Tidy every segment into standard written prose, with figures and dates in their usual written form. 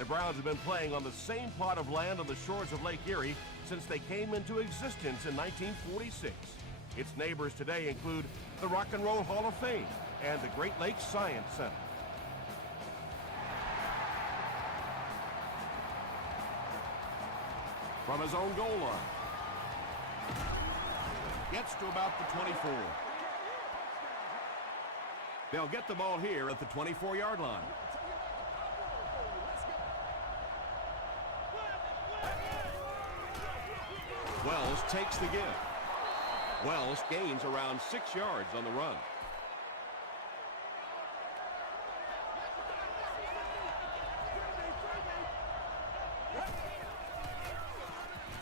The Browns have been playing on the same plot of land on the shores of Lake Erie since they came into existence in 1946. Its neighbors today include the Rock and Roll Hall of Fame and the Great Lakes Science Center. From his own goal line. Gets to about the 24. They'll get the ball here at the 24-yard line. Wells takes the give. Wells gains around 6 yards on the run.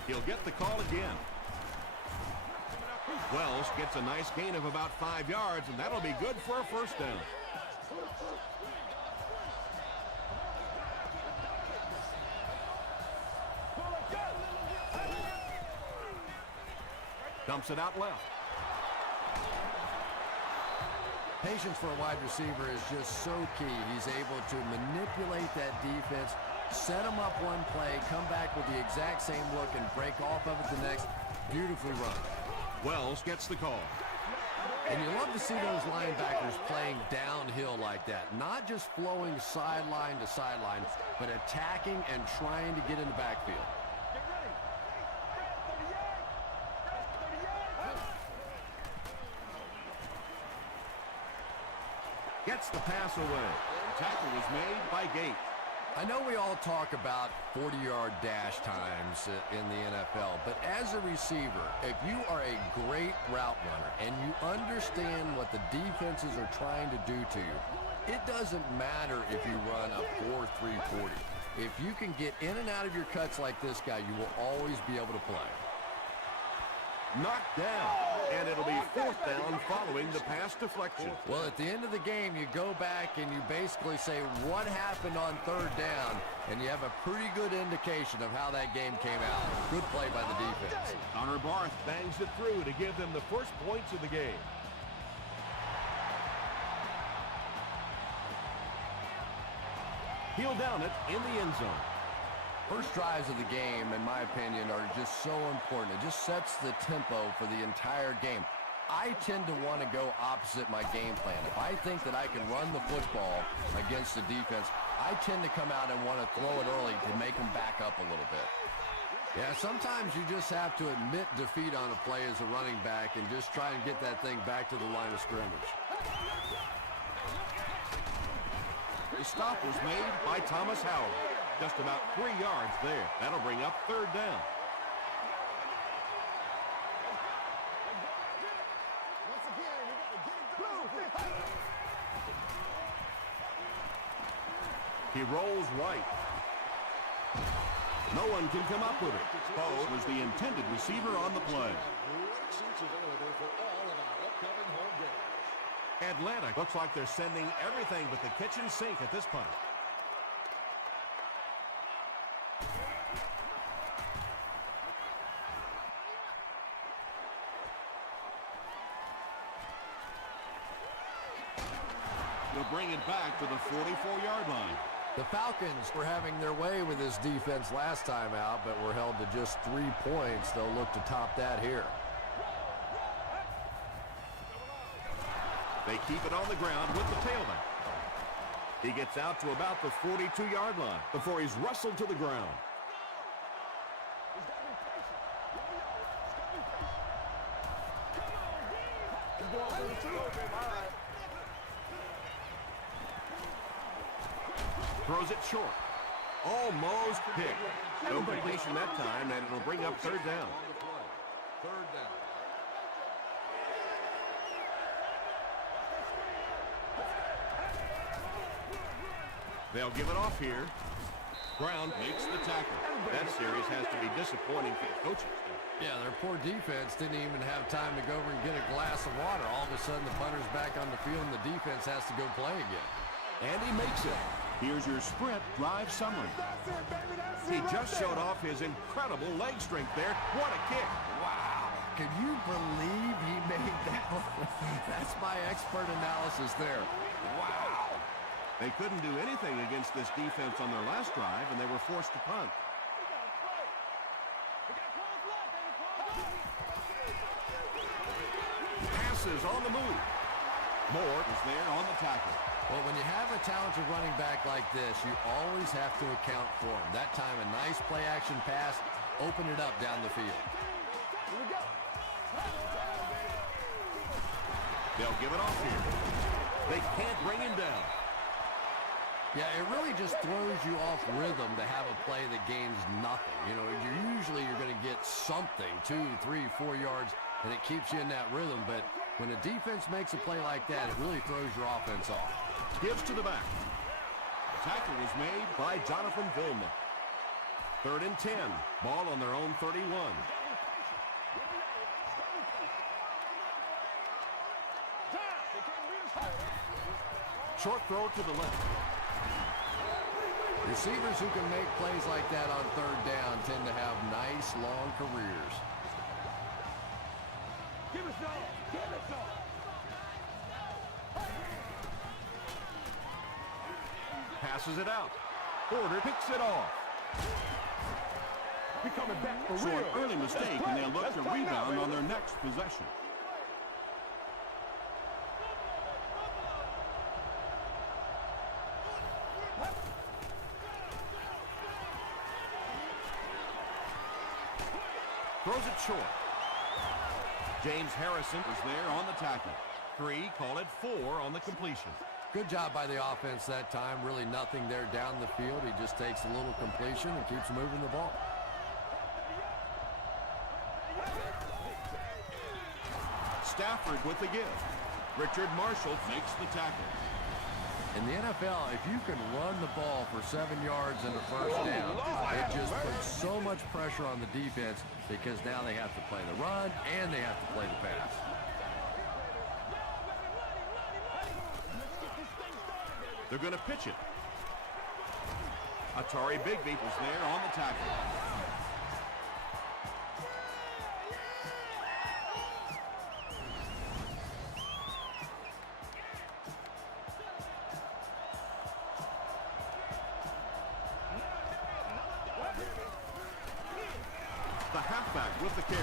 He'll get the call again. Wells gets a nice gain of about 5 yards, and that'll be good for a first down. Dumps it out left. Patience for a wide receiver is just so key. He's able to manipulate that defense, set them up one play, come back with the exact same look, and break off of it the next. Beautifully run. Wells gets the call. And you love to see those linebackers playing downhill like that. Not just flowing sideline to sideline, but attacking and trying to get in the backfield. Gets the pass away. Tackle was made by Gates. I know we all talk about 40-yard dash times in the NFL, but as a receiver, if you are a great route runner and you understand what the defenses are trying to do to you, it doesn't matter if you run a 4.340. If you can get in and out of your cuts like this guy, you will always be able to play. Knocked down, and it'll be fourth down following the pass deflection. Well, at the end of the game, you go back and you basically say what happened on third down, and you have a pretty good indication of how that game came out. Good play by the defense. Connor Barth bangs it through to give them the first points of the game. He'll down it in the end zone. First drives of the game, in my opinion, are just so important. It just sets the tempo for the entire game. I tend to want to go opposite my game plan. If I think that I can run the football against the defense, I tend to come out and want to throw it early to make them back up a little bit. Yeah, sometimes you just have to admit defeat on a play as a running back and just try and get that thing back to the line of scrimmage. The stop was made by Thomas Howard. Just about 3 yards there. That'll bring up third down. He rolls right. No one can come up with it. Bo was the intended receiver on the play. Atlanta looks like they're sending everything but the kitchen sink at this point. They'll bring it back to the 44-yard line. The Falcons were having their way with this defense last time out, but were held to just 3 points. They'll look to top that here. They keep it on the ground with the tailback. He gets out to about the 42-yard line before he's wrestled to the ground. Throws it short. Almost picked. No completion that time, and it'll bring up third down. Third down. They'll give it off here. Brown makes the tackle. That series has to be disappointing for the coaches. Yeah, their poor defense didn't even have time to go over and get a glass of water. All of a sudden, the punter's back on the field, and the defense has to go play again. And he makes it. Here's your sprint drive summary. He just showed off his incredible leg strength there. What a kick. Wow. Can you believe he made that one? That's my expert analysis there. Wow. They couldn't do anything against this defense on their last drive, and they were forced to punt. Passes on the move. Moore is there on the tackle. Well, when you have a talented running back like this, you always have to account for him. That time, a nice play-action pass, open it up down the field. They'll give it off here. They can't bring him down. Yeah, it really just throws you off rhythm to have a play that gains nothing. You know, you're going to get something, 2, 3, 4 yards, and it keeps you in that rhythm. But when a defense makes a play like that, it really throws your offense off. Gives to the back. The tackle was made by Jonathan Vilma. 3rd and 10. Ball on their own 31. Short throw to the left. Receivers who can make plays like that on 3rd down tend to have nice, long careers. Give us all. Give us all. Passes it out. Porter picks it off. We coming back for So real. an early mistake, and they'll look to rebound on their next possession. Throws it short. James Harrison is there on the tackle. 3, call it 4 on the completion. Good job by the offense that time. Really nothing there down the field. He just takes a little completion and keeps moving the ball. Stafford with the give. Richard Marshall makes the tackle. In the NFL, if you can run the ball for 7 yards and a first down, it just puts so much pressure on the defense because now they have to play the run and they have to play the pass. They're going to pitch it. Atari Bigby is there on the tackle. The halfback with the carry.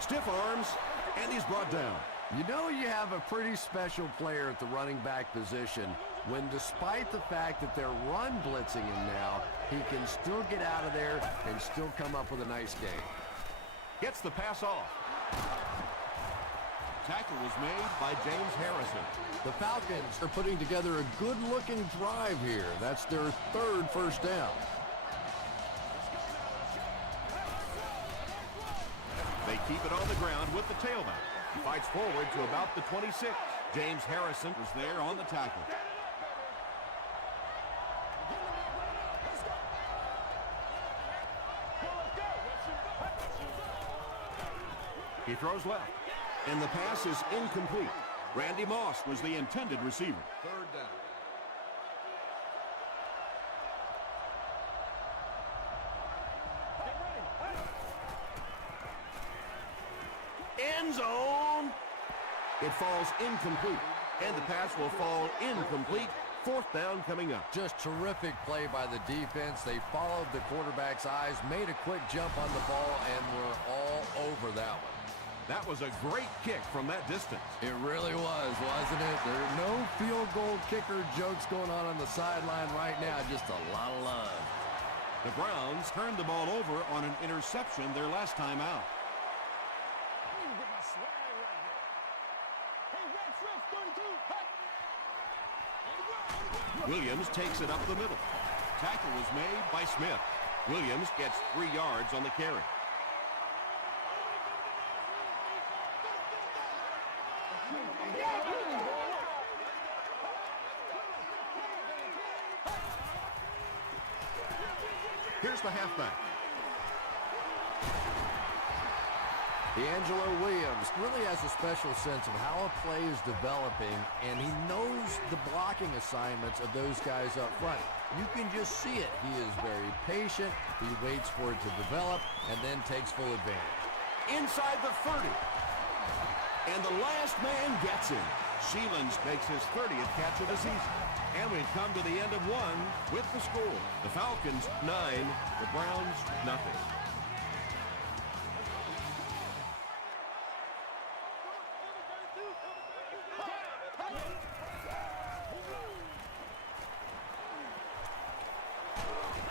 Stiff arms, and he's brought down. You know you have a pretty special player at the running back position when, despite the fact that they're run blitzing him now, he can still get out of there and still come up with a nice game. Gets the pass off. Tackle was made by James Harrison. The Falcons are putting together a good-looking drive here. That's their 3rd first down. They keep it on the ground with the tailback. He fights forward to about the 26. James Harrison is there on the tackle. He throws left, and the pass is incomplete. Randy Moss was the intended receiver. 3rd down. End zone. It falls incomplete, and the pass will fall incomplete. 4th down coming up. Just terrific play by the defense. They followed the quarterback's eyes, made a quick jump on the ball, and were all over that one. That was a great kick from that distance. It really was, wasn't it? There are no field goal kicker jokes going on the sideline right now. Just a lot of love. The Browns turned the ball over on an interception their last time out. Williams takes it up the middle. Tackle was made by Smith. Williams gets 3 yards on the carry. Here's the halfback. D'Angelo Williams really has a special sense of how a play is developing, and he knows the blocking assignments of those guys up front. You can just see it. He is very patient. He waits for it to develop and then takes full advantage. Inside the 30. And the last man gets him. Sheelans makes his 30th catch of the season. And we've come to the end of one with the score. The Falcons 9, the Browns nothing.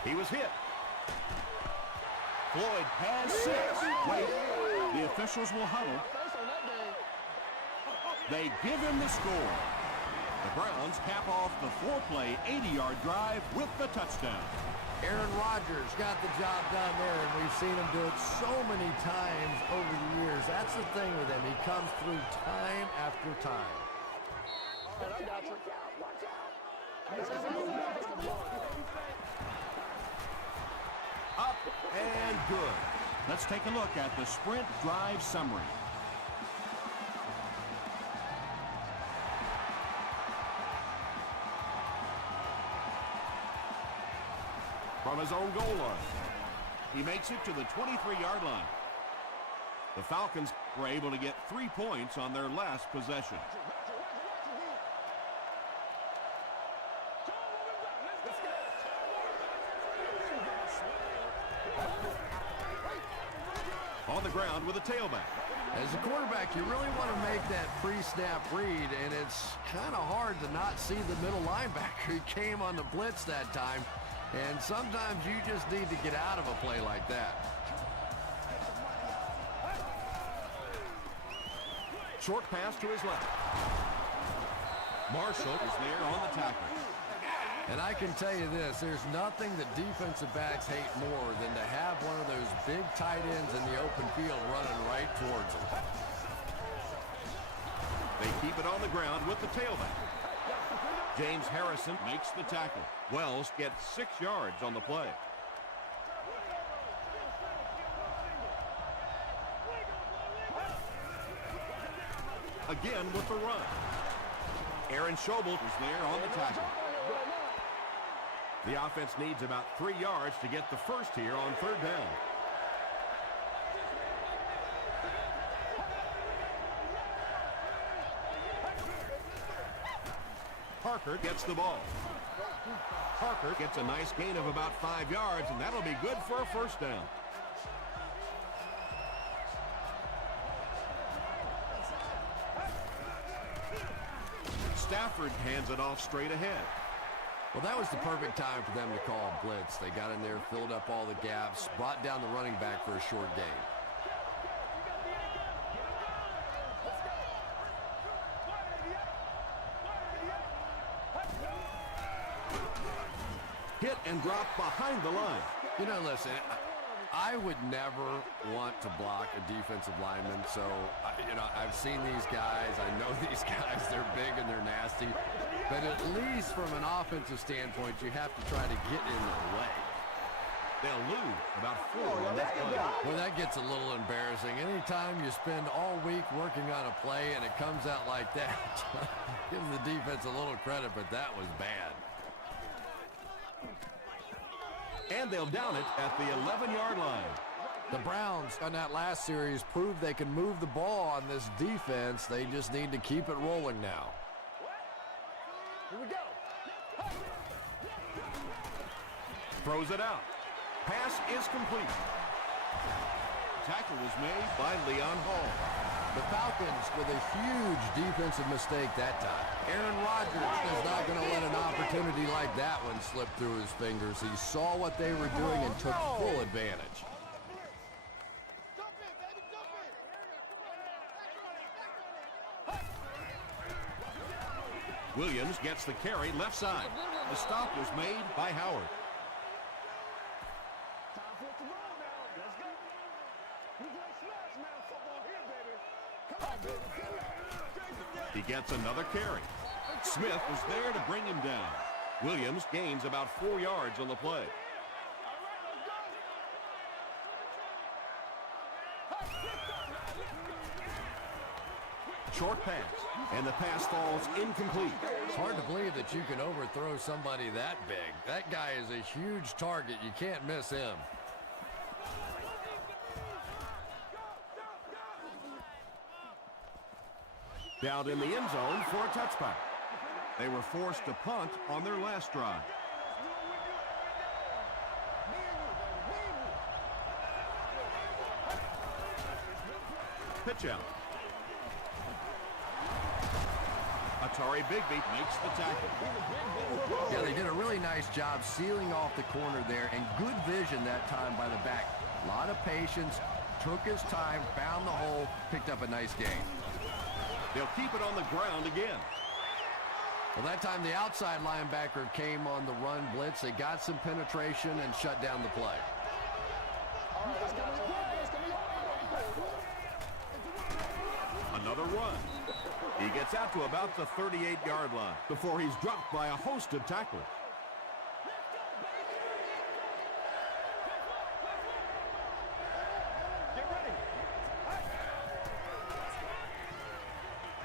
He was hit. Floyd has 6. Wait, the officials will huddle. They give him the score. The Browns cap off the 4-play, 80-yard drive with the touchdown. Aaron Rodgers got the job done there, and we've seen him do it so many times over the years. That's the thing with him. He comes through time after time. All right, I got you. Up and good. Let's take a look at the sprint drive summary. From his own goal line, he makes it to the 23-yard line. The Falcons were able to get 3 points on their last possession. On the ground with a tailback. As a quarterback, you really want to make that pre-snap read, and it's kind of hard to not see the middle linebacker. He came on the blitz that time, and sometimes you just need to get out of a play like that. Short pass to his left. Marshall is there on the tackle. And I can tell you this, there's nothing that defensive backs hate more than to have one of those big tight ends in the open field running right towards them. They keep it on the ground with the tailback. James Harrison makes the tackle. Wells gets 6 yards on the play. Again with the run. Aaron Schobel is there on the tackle. The offense needs about 3 yards to get the first here on 3rd down. Parker gets the ball. Parker gets a nice gain of about 5 yards, and that'll be good for a first down. Stafford hands it off straight ahead. Well, that was the perfect time for them to call a blitz. They got in there, filled up all the gaps, brought down the running back for a short gain. Hit and drop behind the line. You know, listen, I would never want to block a defensive lineman, so, I've seen these guys. I know these guys. They're big and they're nasty. But at least from an offensive standpoint, you have to try to get in their way. They'll lose about 4 on this play. Well, that gets a little embarrassing. Anytime you spend all week working on a play and it comes out like that, give the defense a little credit, but that was bad. And they'll down it at the 11-yard line. The Browns on that last series proved they can move the ball on this defense. They just need to keep it rolling now. Here we go. Throws it out. Pass is complete. Tackle was made by Leon Hall. The Falcons with a huge defensive mistake that time. Aaron Rodgers is not going to let an opportunity like that one slip through his fingers. He saw what they were doing and took full advantage. Williams gets the carry left side. The stop was made by Howard. Time for it to roll now. Let's go. We play smash mouth football here, baby. Come on, baby. He gets another carry. Smith was there to bring him down. Williams gains about 4 yards on the play. Short pass, and the pass falls incomplete. It's hard to believe that you can overthrow somebody that big. That guy is a huge target. You can't miss him. Down in the end zone for a touchback. They were forced to punt on their last drive. Pitch out. Atari Bigby makes the tackle. Yeah, they did a really nice job sealing off the corner there, and good vision that time by the back. A lot of patience, took his time, found the hole, picked up a nice gain. They'll keep it on the ground again. Well, that time the outside linebacker came on the run blitz. They got some penetration and shut down the play. Another run. He gets out to about the 38-yard line before he's dropped by a host of tacklers.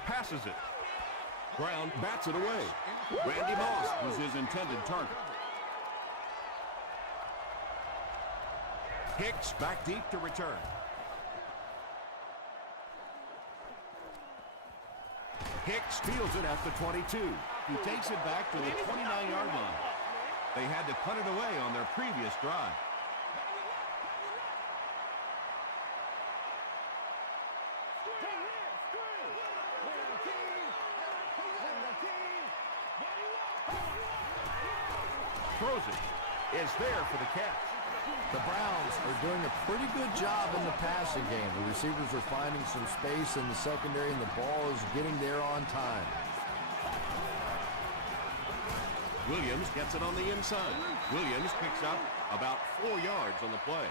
Passes it. Brown bats it away. Randy Moss was his intended target. Hicks back deep to return. Hicks fields it at the 22. He takes it back to the 29-yard line. They had to punt it away on their previous drive. Throws it. It's there for the catch. The Browns are doing a pretty good job in the passing game. The receivers are finding some space in the secondary, and the ball is getting there on time. Williams gets it on the inside. Williams picks up about 4 yards on the play.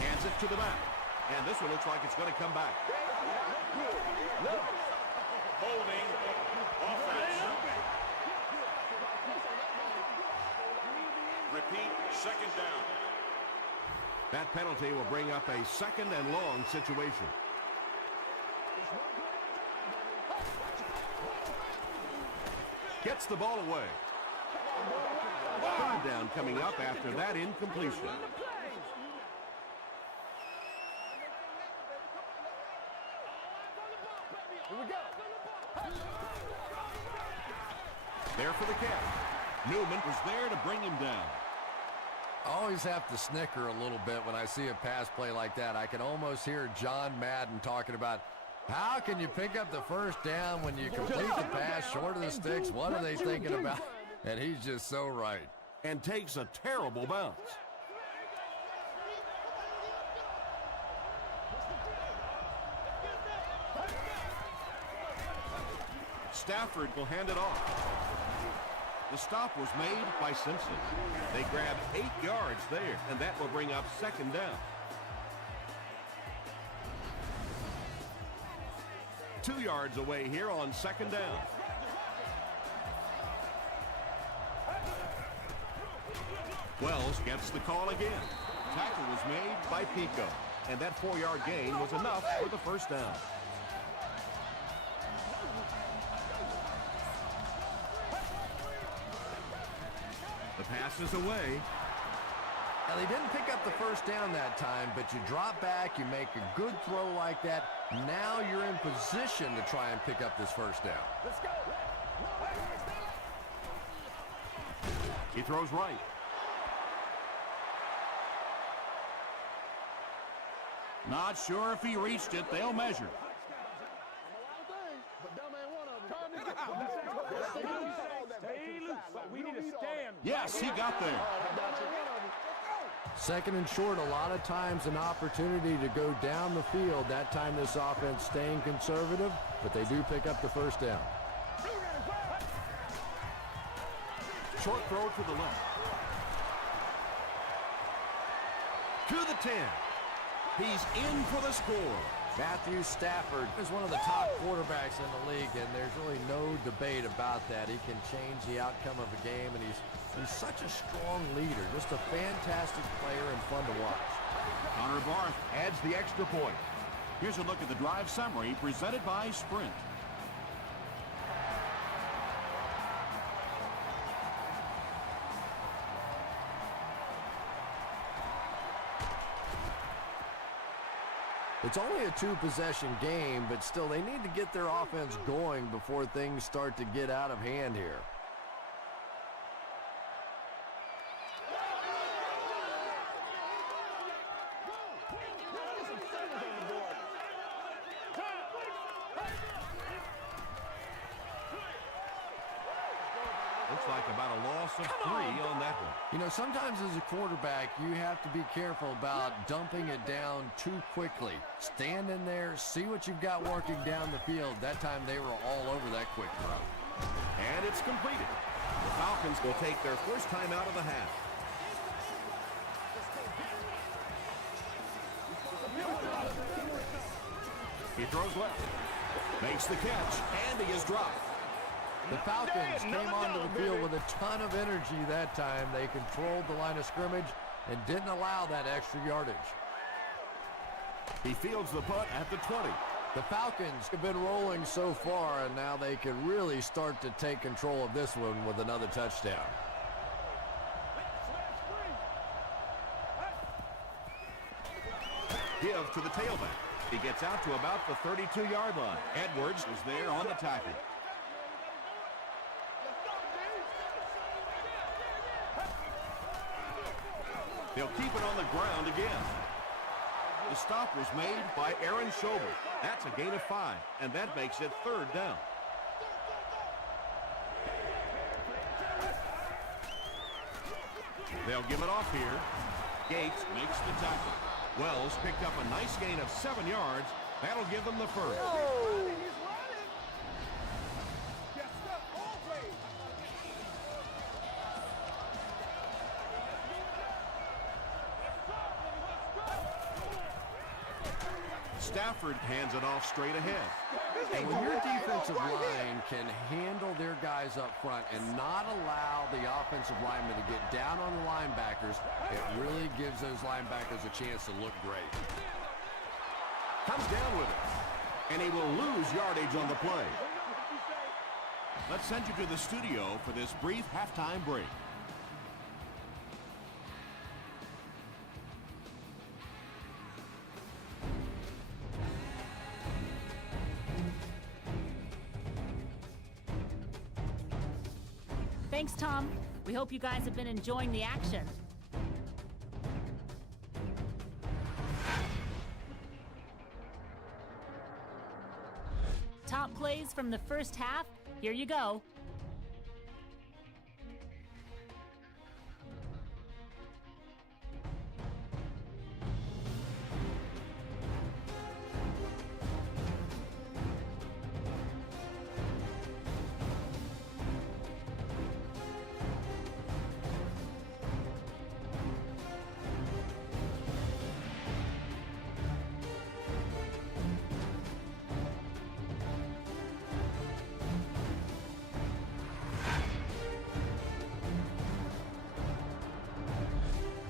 Hands it to the back. And this one looks like it's going to come back. Holding offense. Repeat, second down. That penalty will bring up a second and long situation. Gets the ball away. Third down coming up after that incompletion. There for the catch. Newman was there to bring him down. I always have to snicker a little bit when I see a pass play like that. I can almost hear John Madden talking about, how can you pick up the first down when you complete the pass short of the sticks? What are they thinking about? And he's just so right. And takes a terrible bounce. Stafford will hand it off. The stop was made by Simpson. They grabbed 8 yards there, and that will bring up second down. 2 yards away here on second down. Wells gets the call again. Tackle was made by Pico, and that 4-yard gain was enough for the first down. The pass is away. Now, they didn't pick up the first down that time, but you drop back, you make a good throw like that. Now you're in position to try and pick up this first down. Let's go. He throws right. Not sure if he reached it. They'll measure. Yes, he got there. Second and short, a lot of times an opportunity to go down the field. That time this offense staying conservative, but they do pick up the first down. Short throw to the left. To the 10. He's in for the score. Matthew Stafford is one of the top quarterbacks in the league, and there's really no debate about that. He can change the outcome of a game, and he's such a strong leader. Just a fantastic player and fun to watch. Connor Barth adds the extra point. Here's a look at the drive summary presented by Sprint. It's only a two-possession game, but still they need to get their offense going before things start to get out of hand here. Looks like about a loss of 3 on that one. You know, sometimes as a quarterback, you have to be careful about dumping it down too quickly. Stand in there, see what you've got working down the field. That time they were all over that quick throw. And it's completed. The Falcons will take their first time out of the half. He throws left. Makes the catch, and he is dropped. The Falcons came onto the field with a ton of energy that time. They controlled the line of scrimmage and didn't allow that extra yardage. He fields the punt at the 20. The Falcons have been rolling so far, and now they can really start to take control of this one with another touchdown. Give to the tailback. He gets out to about the 32-yard line. Edwards is there on the tackle. They'll keep it on the ground again. The stop was made by Aaron Schobel. That's a gain of 5, and that makes it 3rd down. They'll give it off here. Gates makes the tackle. Wells picked up a nice gain of 7 yards. That'll give them the first. Stafford hands it off straight ahead. And when your defensive line can handle their guys up front and not allow the offensive linemen to get down on the linebackers, it really gives those linebackers a chance to look great. Comes down with it. And he will lose yardage on the play. Let's send you to the studio for this brief halftime break. Thanks, Tom. We hope you guys have been enjoying the action. Top plays from the first half. Here you go.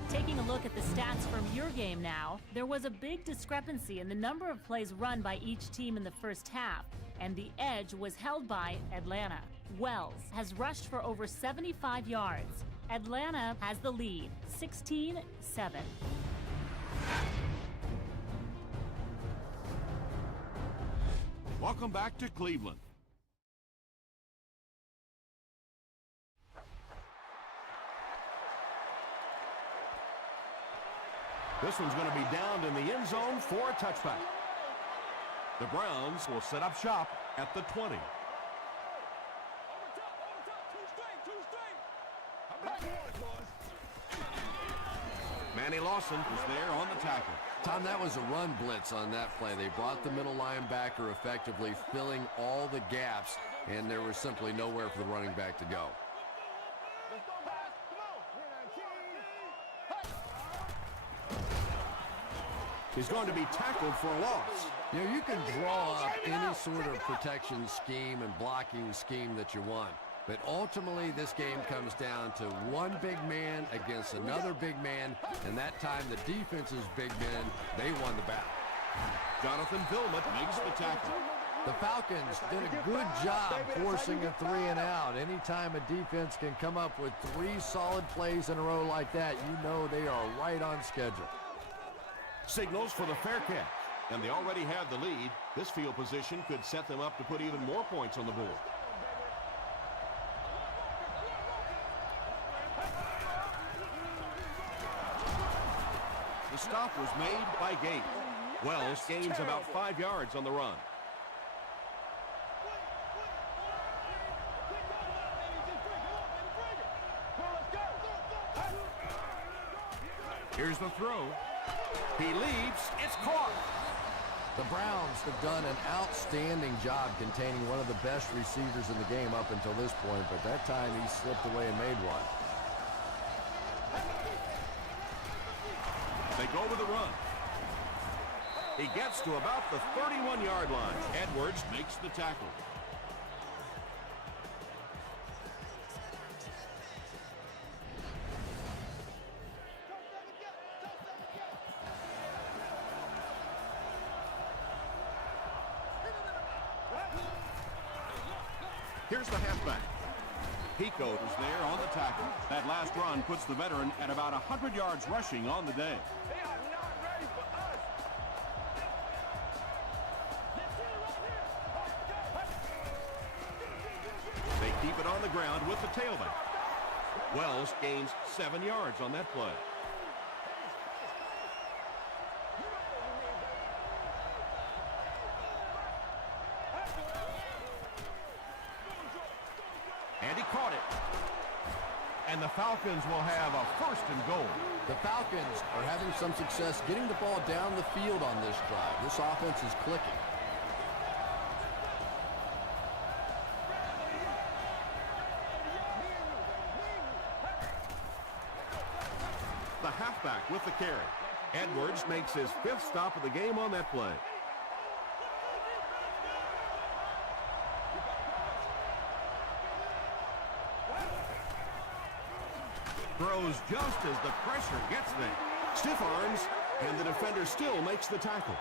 Taking a look at the stats from your game now, there was a big discrepancy in the number of plays run by each team in the first half, and the edge was held by Atlanta. Wells has rushed for over 75 yards. Atlanta has the lead, 16-7. Welcome back to Cleveland. This one's going to be downed in the end zone for a touchback. The Browns will set up shop at the 20. Manny Lawson was there on the tackle. Tom, that was a run blitz on that play. They brought the middle linebacker effectively, filling all the gaps, and there was simply nowhere for the running back to go. He's going to be tackled for a loss. You know, you can draw up any sort of protection scheme and blocking scheme that you want. But ultimately, this game comes down to one big man against another big man, and that time the defense's big men, they won the battle. Jonathan Vilmot makes the tackle. The Falcons did a good job forcing a 3-and-out. Anytime a defense can come up with 3 solid plays in a row like that, you know they are right on schedule. Signals for the fair catch. And they already have the lead. This field position could set them up to put even more points on the board. The stop was made by Gates. Wells gains about 5 yards on the run. Here's the throw. He leaps. It's caught. The Browns have done an outstanding job containing one of the best receivers in the game up until this point, but that time he slipped away and made one. They go with a run. He gets to about the 31-yard line. Edwards makes the tackle. Here's the halfback. Pico is there on the tackle. That last run puts the veteran at about 100 yards rushing on the day. They are not ready for us. They keep it on the ground with the tailback. Wells gains 7 yards on that play. And he caught it. And the Falcons will have a 1st and goal. The Falcons are having some success getting the ball down the field on this drive. This offense is clicking. The halfback with the carry. Edwards makes his 5th stop of the game on that play. Throws just as the pressure gets there. Stiff arms, and the defender still makes the tackle.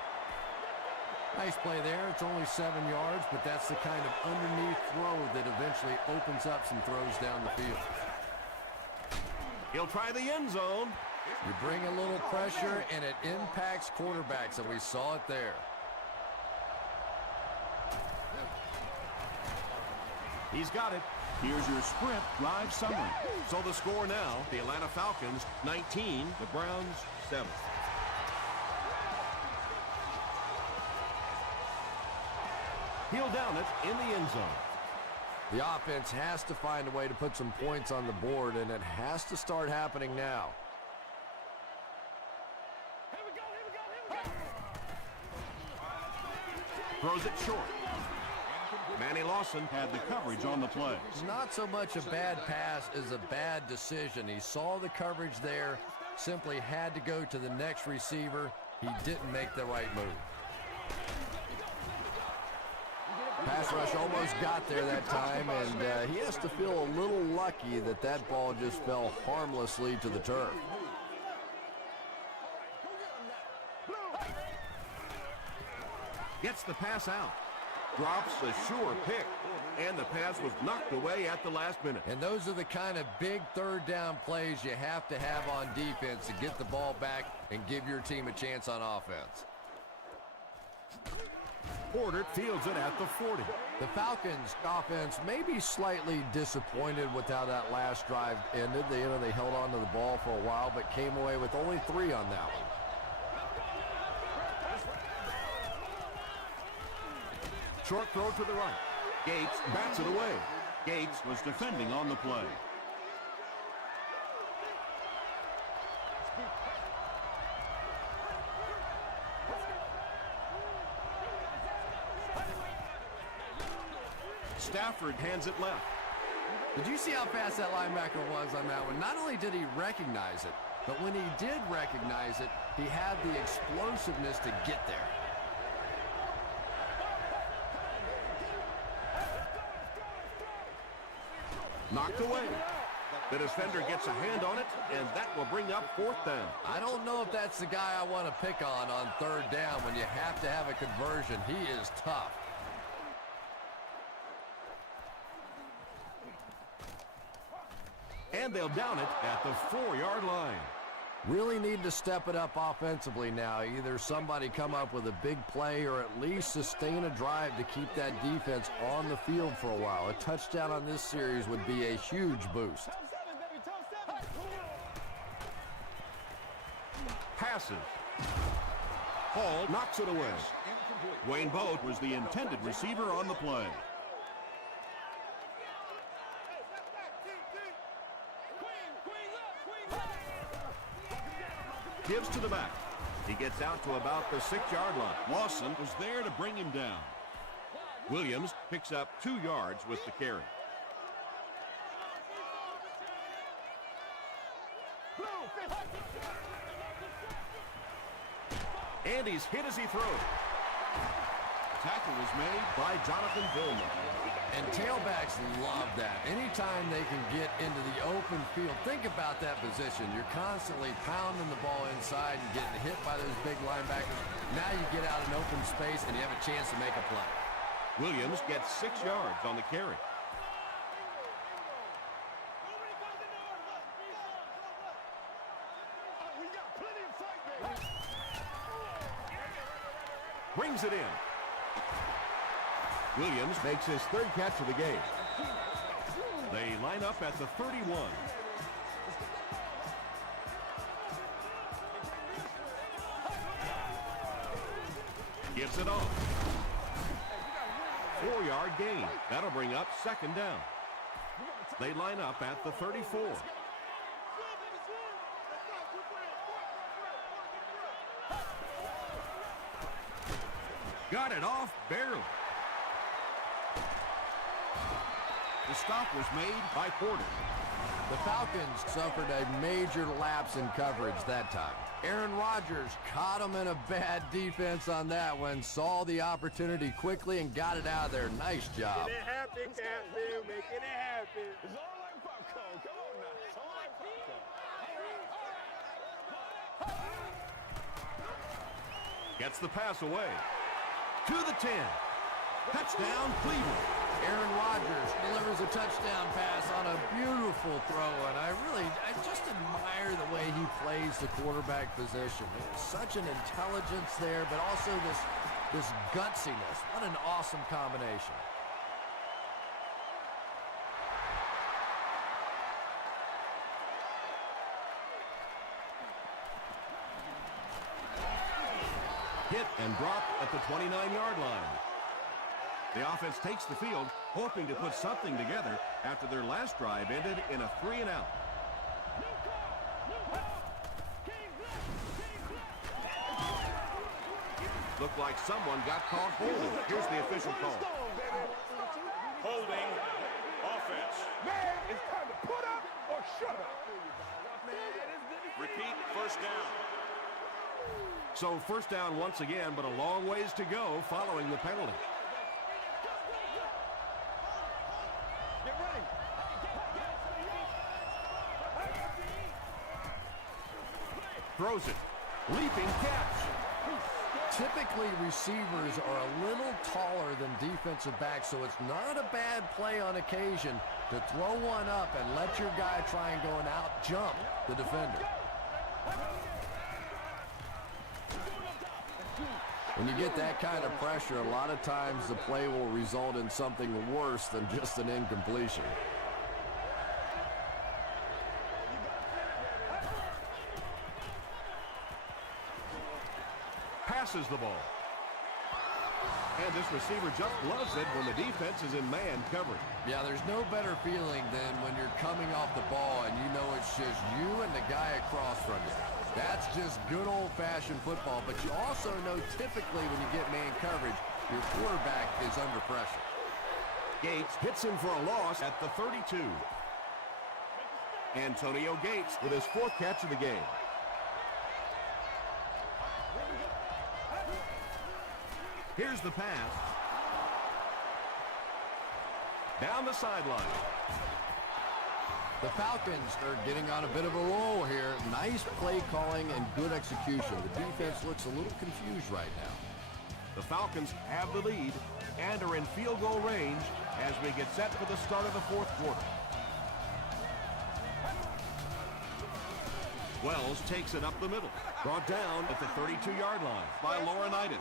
Nice play there. It's only 7 yards, but that's the kind of underneath throw that eventually opens up some throws down the field. He'll try the end zone. You bring a little pressure, and it impacts quarterbacks, and we saw it there. He's got it. Here's your sprint drive summary. So the score now, the Atlanta Falcons 19, the Browns 7. He'll down it in the end zone. The offense has to find a way to put some points on the board, and it has to start happening now. Throws it short. Manny Lawson had the coverage on the play. It's not so much a bad pass as a bad decision. He saw the coverage there, simply had to go to the next receiver. He didn't make the right move. Pass rush almost got there that time, and he has to feel a little lucky that that ball just fell harmlessly to the turf. Gets the pass out. Drops a sure pick. And the pass was knocked away at the last minute. And those are the kind of big third down plays you have to have on defense to get the ball back and give your team a chance on offense. Porter fields it at the 40. The Falcons offense may be slightly disappointed with how that last drive ended. They held on to the ball for a while, but came away with only 3 on that one. Short throw to the right. Gates bats it away. Gates was defending on the play. Stafford hands it left. Did you see how fast that linebacker was on that one? Not only did he recognize it, but when he did recognize it, he had the explosiveness to get there. Knocked away. The defender gets a hand on it, and that will bring up 4th down. I don't know if that's the guy I want to pick on 3rd down when you have to have a conversion. He is tough. And they'll down it at the 4-yard line. Really need to step it up offensively now. Either somebody come up with a big play or at least sustain a drive to keep that defense on the field for a while. A touchdown on this series would be a huge boost. Passes. Hall knocks it away. Wayne Boat was the intended receiver on the play. Gives to the back. He gets out to about the 6-yard line. Lawson was there to bring him down. Williams picks up 2 yards with the carry. And he's hit as he throws. Tackle was made by Jonathan Billman. And tailbacks love that. Anytime they can get into the open field, think about that position. You're constantly pounding the ball inside and getting hit by those big linebackers. Now you get out in open space and you have a chance to make a play. Williams gets 6 yards on the carry. Brings it in. Williams makes his 3rd catch of the game. They line up at the 31. Gives it off. 4-yard gain. That'll bring up 2nd down. They line up at the 34. Got it off barely. The stop was made by Porter. The Falcons suffered a major lapse in coverage that time. Aaron Rodgers caught him in a bad defense on that one, saw the opportunity quickly and got it out of there. Nice job. Making it happen, Captain. Making it happen. It's all like popcorn. Come on now. It's all like popcorn. Gets the pass away. To the 10. Touchdown, Cleveland. Aaron Rodgers delivers a touchdown pass on a beautiful throw, and I just admire the way he plays the quarterback position. There's such an intelligence there, but also this gutsiness. What an awesome combination. Hit and dropped at the 29-yard line. The offense takes the field, hoping to put something together after their last drive ended in a 3-and-out. Looked like someone got called holding. Here's the official call. Holding. Offense. Man, it's time to put up or shut up. Repeat. 1st down. So 1st down once again, but a long ways to go following the penalty. Throws it. Leaping catch. Typically, receivers are a little taller than defensive backs, so it's not a bad play on occasion to throw one up and let your guy try and go and out-jump the defender. When you get that kind of pressure, a lot of times the play will result in something worse than just an incompletion. Passes the ball. And this receiver just loves it when the defense is in man coverage. Yeah, there's no better feeling than when you're coming off the ball and you know it's just you and the guy across from you. That's just good old-fashioned football, but you also know typically when you get man coverage, your quarterback is under pressure. Gates hits him for a loss at the 32. Antonio Gates with his 4th catch of the game. Here's the pass. Down the sideline. The Falcons are getting on a bit of a roll here. Nice play calling and good execution. The defense looks a little confused right now. The Falcons have the lead and are in field goal range as we get set for the start of the 4th quarter. Wells takes it up the middle. Brought down at the 32-yard line by Laurinaitis.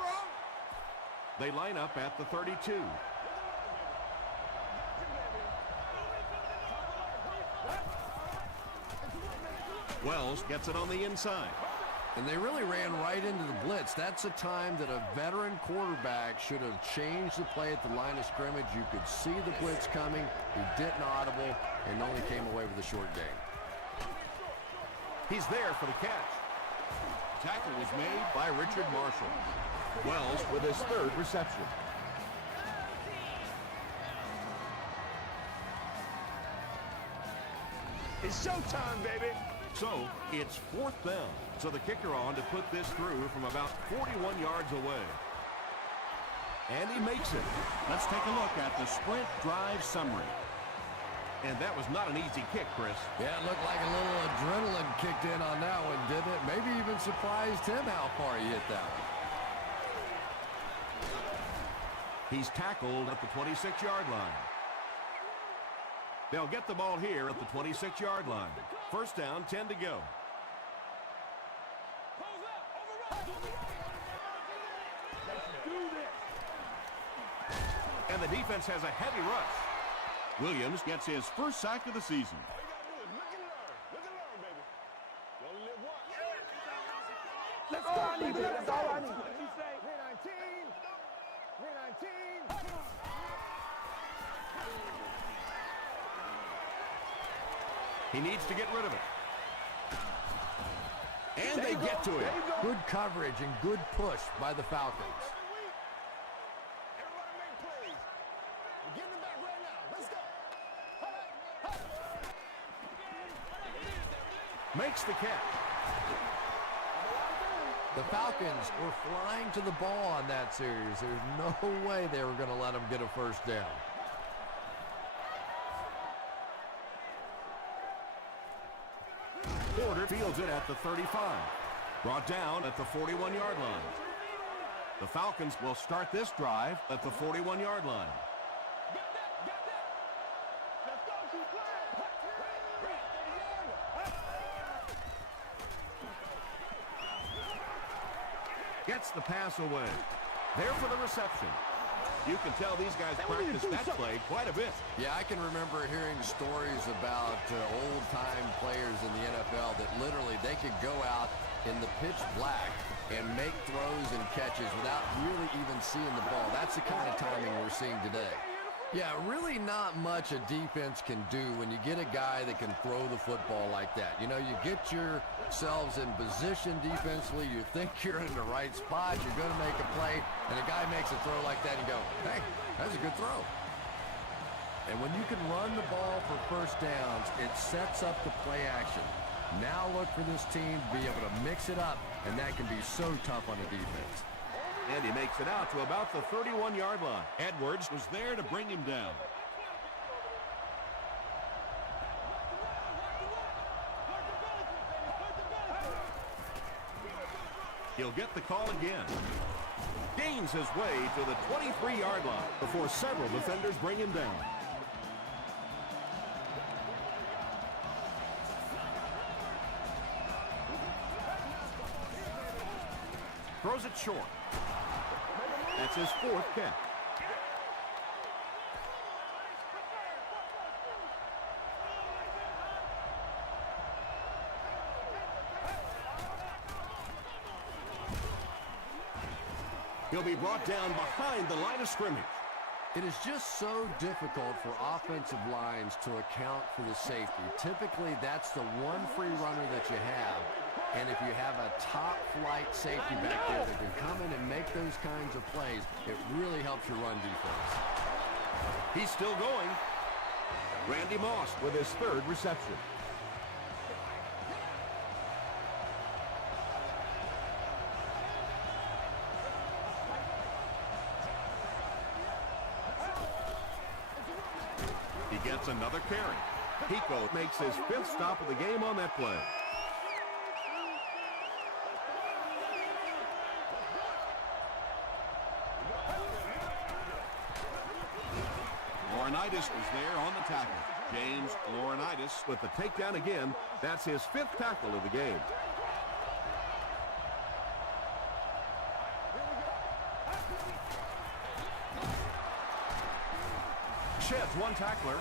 They line up at the 32. Wells gets it on the inside. And they really ran right into the blitz. That's a time that a veteran quarterback should have changed the play at the line of scrimmage. You could see the blitz coming. He didn't audible and only came away with a short gain. He's there for the catch. Tackle was made by Richard Marshall. Wells with his third reception. It's showtime, baby. So, it's 4th down. So the kicker on to put this through from about 41 yards away. And he makes it. Let's take a look at the sprint drive summary. And that was not an easy kick, Chris. Yeah, it looked like a little adrenaline kicked in on that one, didn't it? Maybe even surprised him how far he hit that one. He's tackled at the 26-yard line. They'll get the ball here at the 26-yard line. 1st down, 10 to go. And the defense has a heavy rush. Williams gets his first sack of the season. Let's go. I need that. That's all I need. 319. 319. He needs to get rid of it. And they get to it. Good coverage and good push by the Falcons. Everybody make plays. We're getting it back right now. Let's go. Makes the catch. The Falcons were flying to the ball on that series. There's no way they were going to let them get a first down. Porter fields it at the 35. Brought down at the 41-yard line. The Falcons will start this drive at the 41-yard line. Gets the pass away. There for the reception. You can tell these guys practice that play quite a bit. Yeah, I can remember hearing stories about old-time players in the NFL that literally they could go out in the pitch black and make throws and catches without really even seeing the ball. That's the kind of timing we're seeing today. Yeah, really not much a defense can do when you get a guy that can throw the football like that. You know, you get yourselves in position defensively, you think you're in the right spot, you're going to make a play, and a guy makes a throw like that and you go, hey, that's a good throw. And when you can run the ball for first downs, it sets up the play action. Now look for this team to be able to mix it up, and that can be so tough on a defense. And he makes it out to about the 31-yard line. Edwards was there to bring him down. He'll get the call again. Gains his way to the 23-yard line before several defenders bring him down. Throws it short. That's his 4th catch. He'll be brought down behind the line of scrimmage. It is just so difficult for offensive lines to account for the safety. Typically, that's the one free runner that you have. And if you have a top-flight safety back there that can come in and make those kinds of plays, it really helps your run defense. He's still going. Randy Moss with his 3rd reception. He gets another carry. Pico makes his 5th stop of the game on that play. Laurinaitis was there on the tackle. James Laurinaitis with the takedown again. That's his 5th tackle of the game. Sheds one tackler.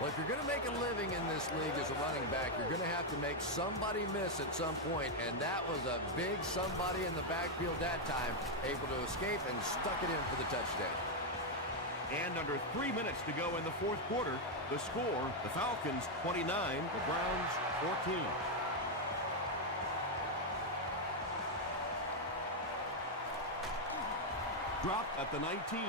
Well, if you're going to make a living in this league as a running back, you're going to have to make somebody miss at some point, and that was a big somebody in the backfield that time, able to escape and stuck it in for the touchdown. And under 3 minutes to go in the 4th quarter, the score, the Falcons 29, the Browns 14. Dropped at the 19.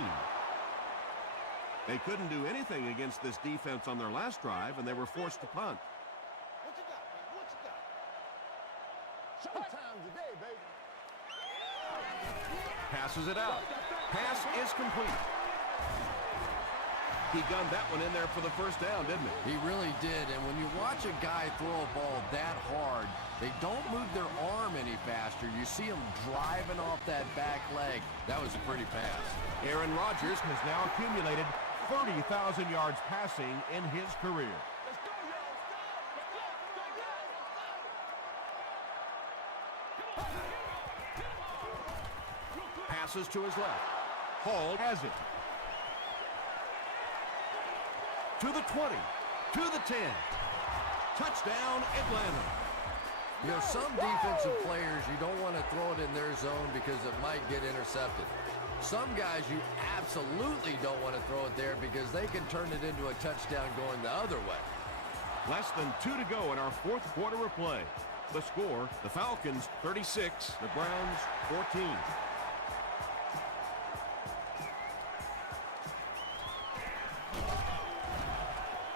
They couldn't do anything against this defense on their last drive, and they were forced to punt. What you got, man? What you got? Showtime today, baby. Passes it out. Pass is complete. He gunned that one in there for the first down, didn't he? He really did, and when you watch a guy throw a ball that hard, they don't move their arm any faster. You see him driving off that back leg. That was a pretty pass. Aaron Rodgers has now accumulated 30,000 yards passing in his career. Let's go, y'all. Let's go. Passes to his left. Hall has it. To the 20. To the 10. Touchdown, Atlanta. You know, some defensive players, you don't want to throw it in their zone because it might get intercepted. Some guys, you absolutely don't want to throw it there because they can turn it into a touchdown going the other way. Less than 2 to go in our 4th quarter of play. The score, the Falcons 36, the Browns 14.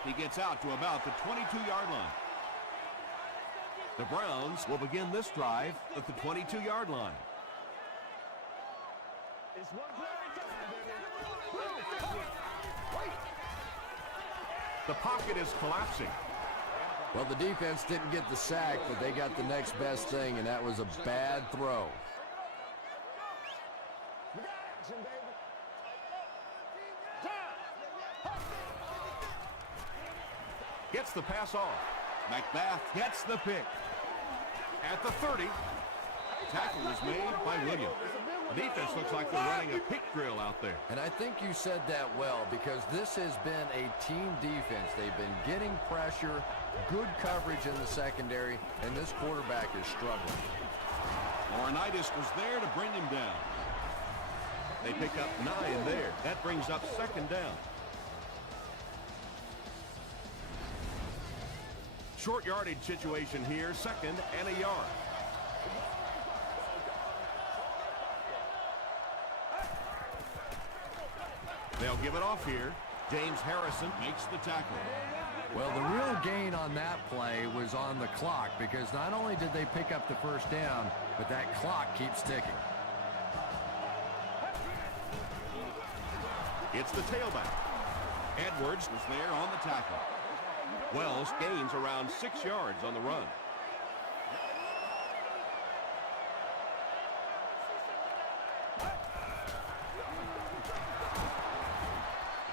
He gets out to about the 22-yard line. The Browns will begin this drive at the 22-yard line. It's one play at a time, baby. The pocket is collapsing. Well, the defense didn't get the sack, but they got the next best thing, and that was a bad throw. We got action, baby. Gets the pass off. Macbeth gets the pick. At the 30, tackle is made by Williams. Defense looks like they're running a pick drill out there. And I think you said that well, because this has been a team defense. They've been getting pressure, good coverage in the secondary, and this quarterback is struggling. Laurinaitis was there to bring him down. They pick up 9 there. That brings up 2nd down. Short yardage situation here, 2nd and a yard. They'll give it off here. James Harrison makes the tackle. Well, the real gain on that play was on the clock, because not only did they pick up the first down, but that clock keeps ticking. It's the tailback. Edwards was there on the tackle. Wells gains around 6 yards on the run.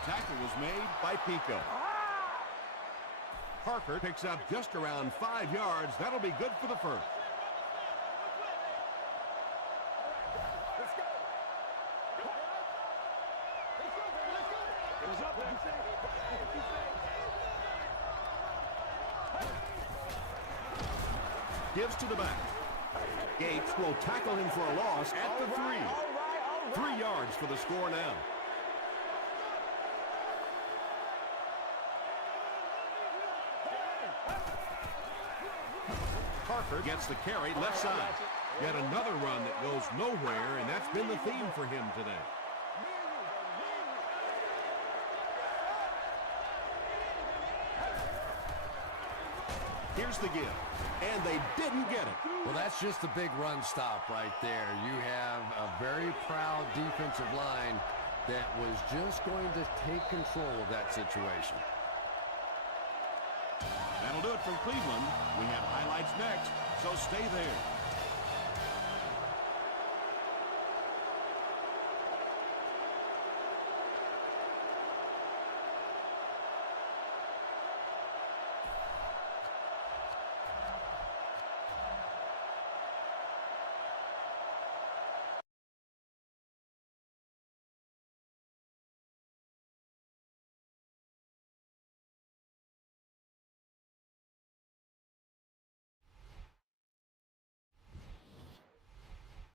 Tackle was made by Pico. Parker picks up just around 5 yards. That'll be good for the first. Let's go. It was up there. Gives to the back. Gates will tackle him for a loss at the 3. 3 yards for the score now. Parker gets the carry left side. Yet another run that goes nowhere, and that's been the theme for him today. Here's the give, and they didn't get it. Well, that's just a big run stop right there. You have a very proud defensive line that was just going to take control of that situation. That'll do it from Cleveland. We have highlights next, so stay there.